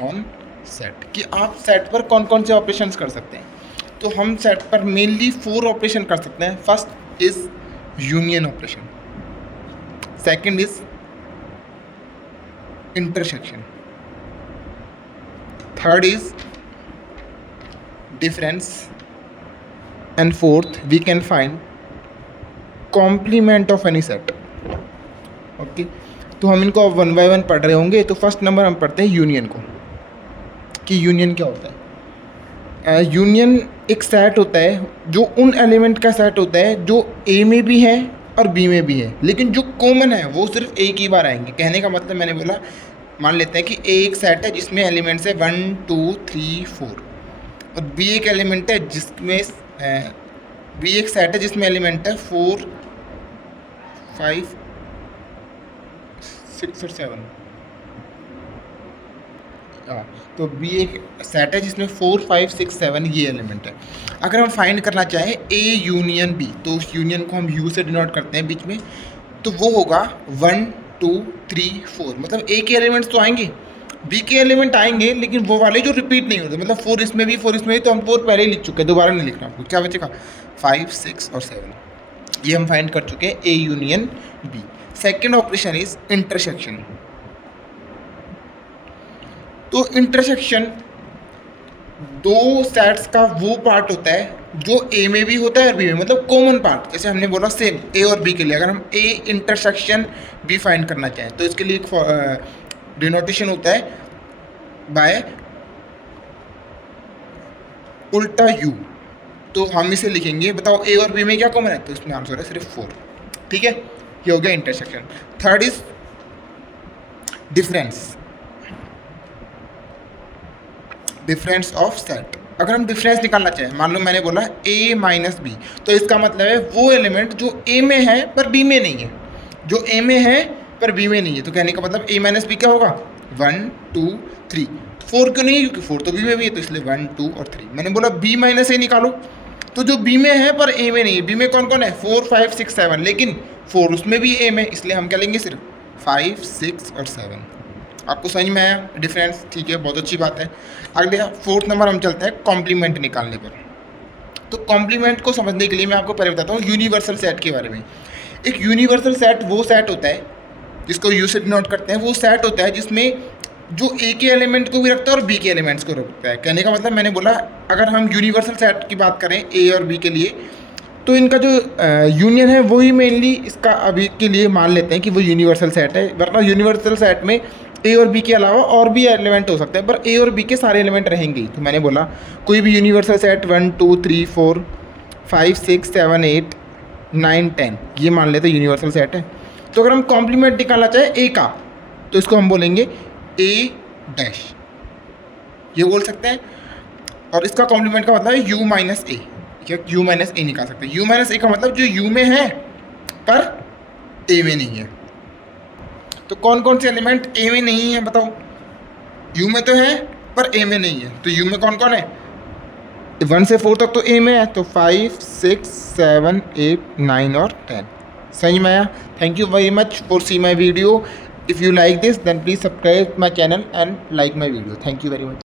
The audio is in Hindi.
ऑन सेट, कि आप सेट पर कौन कौन से ऑपरेशंस कर सकते हैं। तो हम सेट पर मेनली 4 ऑपरेशन कर सकते हैं। First is union operation, second is intersection, third is difference, and fourth we can find complement of any set. Okay, तो हम इनको अब 1 बाय 1 पढ़ रहे होंगे। तो फर्स्ट नंबर हम पढ़ते हैं यूनियन को, कि यूनियन क्या होता है। यूनियन एक सेट होता है जो उन एलिमेंट का सेट होता है जो ए में भी है और बी में भी है, लेकिन जो कॉमन है वो सिर्फ एक ही बार आएंगे। कहने का मतलब मैंने बोला, मान लेते हैं कि ए एक सेट है जिसमें एलिमेंट्स है 1 2 3 4, और बी एक एलिमेंट है जिसमें बी एक सेट है जिसमें एलिमेंट है 4 5 6 और 7। तो बी एक सेट है जिसमें 4 5 6 7 ये एलिमेंट है। अगर हम फाइंड करना चाहें ए यूनियन बी, तो उस यूनियन को हम यू से डिनोट करते हैं बीच में, तो वो होगा 1 2 3 4। मतलब ए के एलिमेंट्स तो आएंगे, बी के एलिमेंट आएंगे, लेकिन वो वाले जो रिपीट नहीं होते। मतलब 4 इसमें भी 4 इसमें भी, तो हम 4 पहले ही लिख चुके हैं, दोबारा नहीं लिखना आपको। क्या बचेगा 5 6 और 7, ये हम फाइंड कर चुके हैं A union B. Second operation is intersection. तो इंटरसेक्शन दो सेट्स का वो पार्ट होता है जो ए में भी होता है और बी में, मतलब कॉमन पार्ट। जैसे हमने बोला सेम ए और बी के लिए, अगर हम ए इंटरसेक्शन बी फाइंड करना चाहें तो इसके लिए एक डिनोटेशन होता है बाय उल्टा यू। तो हम इसे लिखेंगे, बताओ ए और बी में क्या कॉमन है, तो इसमें आंसर है सिर्फ 4। ठीक है, ये हो गया intersection. Third is difference, difference of set. अगर हम डिफरेंस निकालना चाहें, मान लो मैंने बोला a माइनस बी, तो इसका मतलब है वो एलिमेंट जो a में है पर b में नहीं है, जो a में है पर b में नहीं है। तो कहने का मतलब a माइनस बी क्या होगा 1 2 3। 4 क्यों नहीं है, क्योंकि 4 तो b में भी है, तो इसलिए 1 2 और 3। मैंने बोला b माइनस ए निकालो, तो जो b में है पर a में नहीं है, b में कौन कौन है 4 5 6 7, लेकिन 4 उसमें भी a में, इसलिए हम क्या लेंगे सिर्फ 5 6 और 7। आपको समझ में आया डिफरेंस? ठीक है, बहुत अच्छी बात है। अगले 4th नंबर हम चलते हैं कॉम्प्लीमेंट निकालने पर। तो कॉम्प्लीमेंट को समझने के लिए मैं आपको पहले बताता हूँ यूनिवर्सल सेट के बारे में। एक यूनिवर्सल सेट वो सेट होता है जिसको यू से डिनोट करते हैं। वो सेट होता है जिसमें जो ए के एलिमेंट को भी रखता है और बी के एलिमेंट्स को रखता है। कहने का मतलब मैंने बोला, अगर हम यूनिवर्सल सेट की बात करें ए और बी के लिए, तो इनका जो यूनियन है वही मेनली इसका अभी के लिए मान लेते हैं कि वो यूनिवर्सल सेट है। वरना यूनिवर्सल सेट में ए और बी के अलावा और भी एलिमेंट हो सकते हैं, पर ए और बी के सारे एलिमेंट रहेंगे ही। तो मैंने बोला कोई भी यूनिवर्सल सेट 1 2 3 4 5 6 7 8 9 10 ये मान लेते हैं यूनिवर्सल सेट है। तो अगर हम कॉम्प्लीमेंट निकालना चाहें ए का, तो इसको हम बोलेंगे ए डैश, ये बोल सकते हैं। और इसका कॉम्प्लीमेंट का मतलब है यू माइनस ए, या यू माइनस ए निकाल सकते हैं। यू माइनस ए का मतलब जो यू में है पर ए में नहीं है। तो कौन कौन से एलिमेंट ए में नहीं है बताओ? यू में तो है पर ए में नहीं है। तो यू में कौन कौन है? 1 से 4 तक तो ए में है, तो 5 6 7 8 9 और 10। समझ में आया? Thank you very much for see my video. If you like this then please subscribe my channel and like my video. Thank you very much.